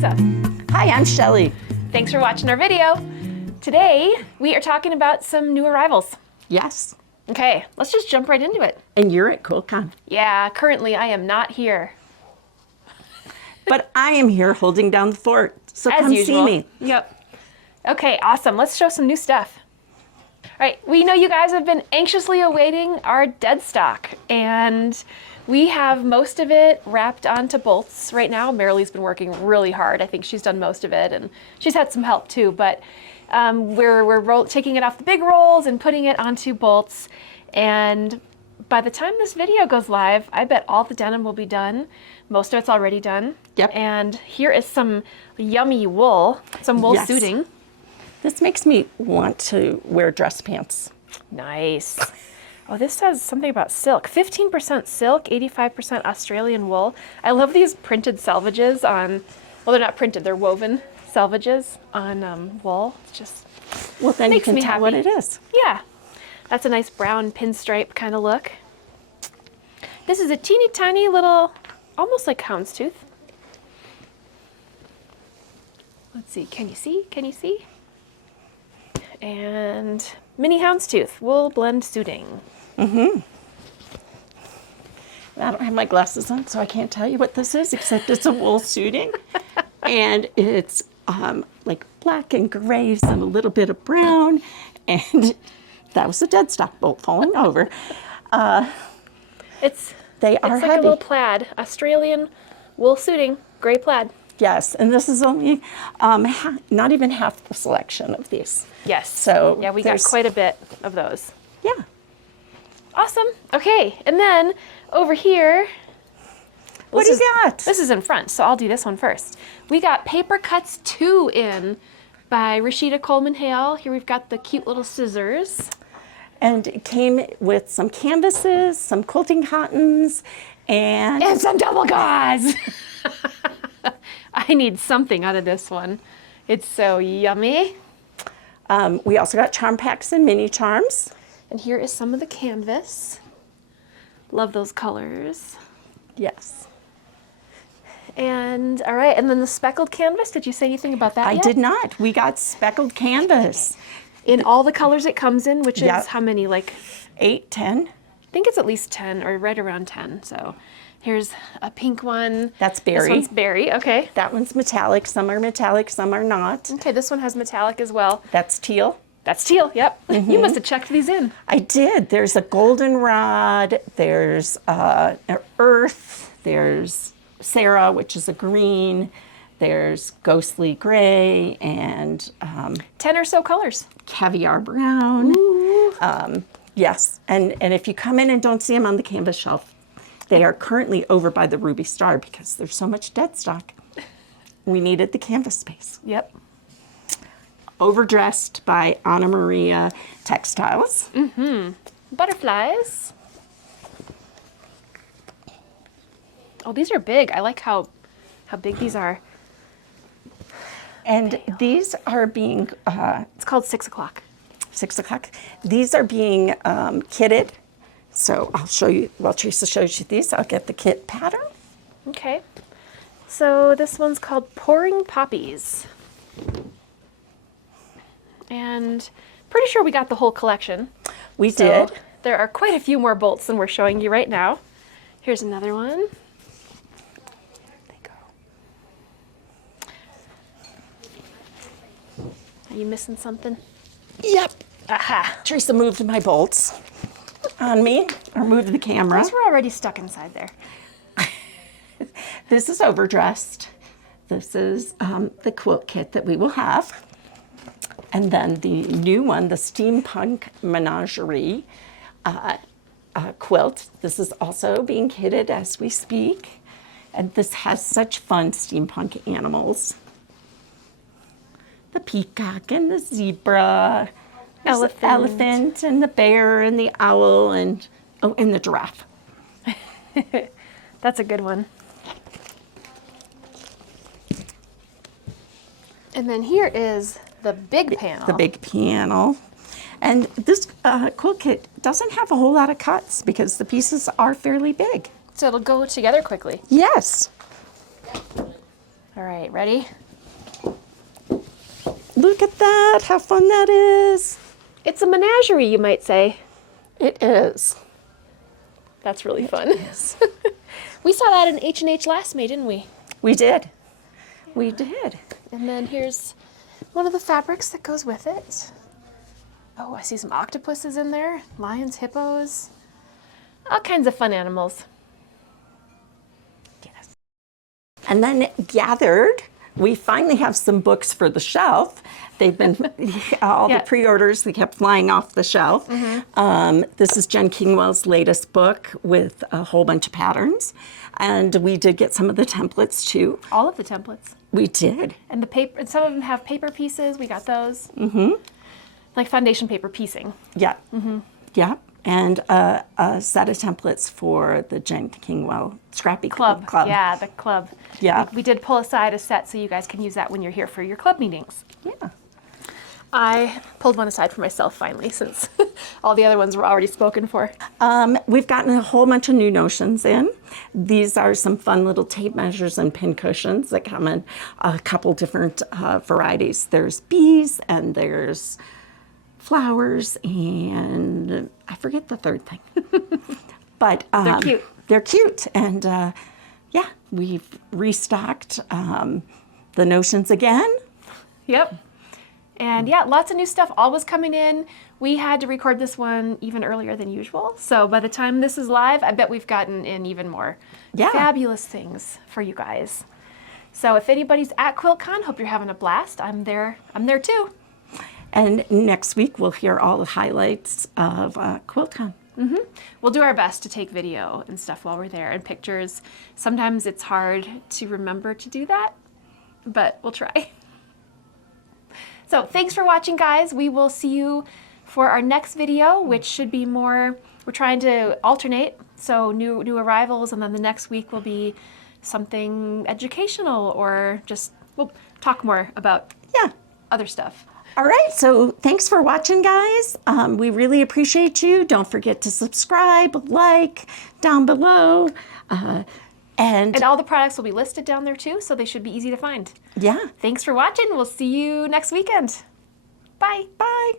Teresa. Hi, I'm Shelley. Thanks for watching our video. Today, we are talking about some new arrivals. Yes. Okay, let's just jump right into it. And you're at QuiltCon. Yeah, currently I am not here. But I am here holding down the fort, so As come usual. see me. Yep. Okay, awesome. Let's show some new stuff. All right, we know you guys have been anxiously awaiting our Deadstock, and we have most of it wrapped onto bolts right now. Marilee's been working really hard. I think she's done most of it, and she's had some help too, but we're taking it off the big rolls and putting it onto bolts, and by the time this video goes live, I bet all the denim will be done. Most of it's already done. Yep. And here is some yummy wool, some wool suiting. This makes me want to wear dress pants. Nice. Oh, this says something about silk. 15% silk, 85% Australian wool. I love these printed selvages on, well, they're not printed, they're woven selvages on wool. It's just, well, then you makes can me tell happy. what it is. Yeah. That's a nice brown pinstripe kind of look. This is a teeny tiny little, almost like houndstooth. Let's see, can you see? Can you see? And mini houndstooth, wool blend suiting. Mm-hmm. I don't have my glasses on, so I can't tell you what this is, except it's a wool suiting. And it's like black and gray, some a little bit of brown, and that was a Deadstock bolt falling over. It's like heavy. A little plaid, Australian wool suiting, gray plaid. Yes, and this is only not even half the selection of these. Yes. So yeah, we got quite a bit of those. Yeah. Awesome. Okay, and then over here. What do you got? This is in front, so I'll do this one first. We got Papercuts 2 in by Rashida Coleman Hale. Here we've got the cute little scissors. And it came with some canvases, some quilting cottons, and some double gauze. I need something out of this one. It's so yummy. We also got charm packs and mini charms. And here is some of the canvas. Love those colors. Yes. And all right, and then the speckled canvas. Did you say anything about that yet? I did not. We got speckled canvas. In all the colors it comes in, which is how many, like 8, 10? I think it's at least 10 or right around 10. So here's a pink one. That's berry. This one's berry, okay. That one's metallic. Some are metallic, some are not. Okay, this one has metallic as well. That's teal. That's teal, yep. Mm-hmm. You must have checked these in. I did. There's a goldenrod, there's earth, there's Sarah, which is a green, there's ghostly gray, and 10 or so colors. Caviar brown. Ooh. Yes, and if you come in and don't see them on the canvas shelf, they are currently over by the Ruby Star because there's so much Deadstock. We needed the canvas space. Yep. Overdressed by Anna Maria Textiles. Mm-hmm. Butterflies. Oh, these are big. I like how big these are. And these are being... it's called 6 o'clock. 6 o'clock. These are being kitted. So I'll show you, while Teresa shows you these, I'll get the kit pattern. Okay. So this one's called Pouring Poppies. And pretty sure we got the whole collection. We did. There are quite a few more bolts than we're showing you right now. Here's another one. There they go. Are you missing something? Yep. Aha. Teresa moved my bolts on me, or moved the camera. Those were already stuck inside there. This is Overdressed. This is the quilt kit that we will have. And then the new one, the Steampunk Menagerie quilt. This is also being kitted as we speak. And this has such fun steampunk animals. The peacock and the zebra. Elephant. The elephant and the bear and the owl and, oh, and the giraffe. That's a good one. And then here is the big panel. The big panel. And this quilt kit doesn't have a whole lot of cuts because the pieces are fairly big. So it'll go together quickly. Yes. All right, ready? Look at that, how fun that is. It's a menagerie, you might say. It is. That's really fun. We saw that in H&H last May, didn't we? We did. We did. And then here's one of the fabrics that goes with it. Oh, I see some octopuses in there, lions, hippos, all kinds of fun animals. Yes. And then gathered, we finally have some books for the shelf. They've been, all the pre-orders, they kept flying off the shelf. This is Jen Kingwell's latest book with a whole bunch of patterns. And we did get some of the templates too. All of the templates. We did. And the paper, and some of them have paper pieces. We got those. Like foundation paper piecing. Yeah. Yeah. And a set of templates for the Jen Kingwell Scrappy Club. Yeah, the club. Yeah. We did pull aside a set so you guys can use that when you're here for your club meetings. Yeah. I pulled one aside for myself finally, since all the other ones were already spoken for. We've gotten a whole bunch of new notions in. These are some fun little tape measures and pin cushions that come in a couple different varieties. There's bees and there's flowers and I forget the third thing. But They're cute. They're cute. And yeah, we've restocked the notions again. Yep. And yeah, lots of new stuff always coming in. We had to record this one even earlier than usual. So by the time this is live, I bet we've gotten in even more fabulous things for you guys. So if anybody's at QuiltCon, hope you're having a blast. I'm there too. And next week we'll hear all the highlights of QuiltCon. We'll do our best to take video and stuff while we're there and pictures. Sometimes it's hard to remember to do that, but we'll try. So thanks for watching, guys. We will see you for our next video, which should be more, we're trying to alternate. So new arrivals, and then the next week will be something educational, or just, we'll talk more about other stuff. All right, so thanks for watching, guys. We really appreciate you. Don't forget to subscribe, like down below. And all the products will be listed down there too, so they should be easy to find. Yeah. Thanks for watching. We'll see you next weekend. Bye. Bye.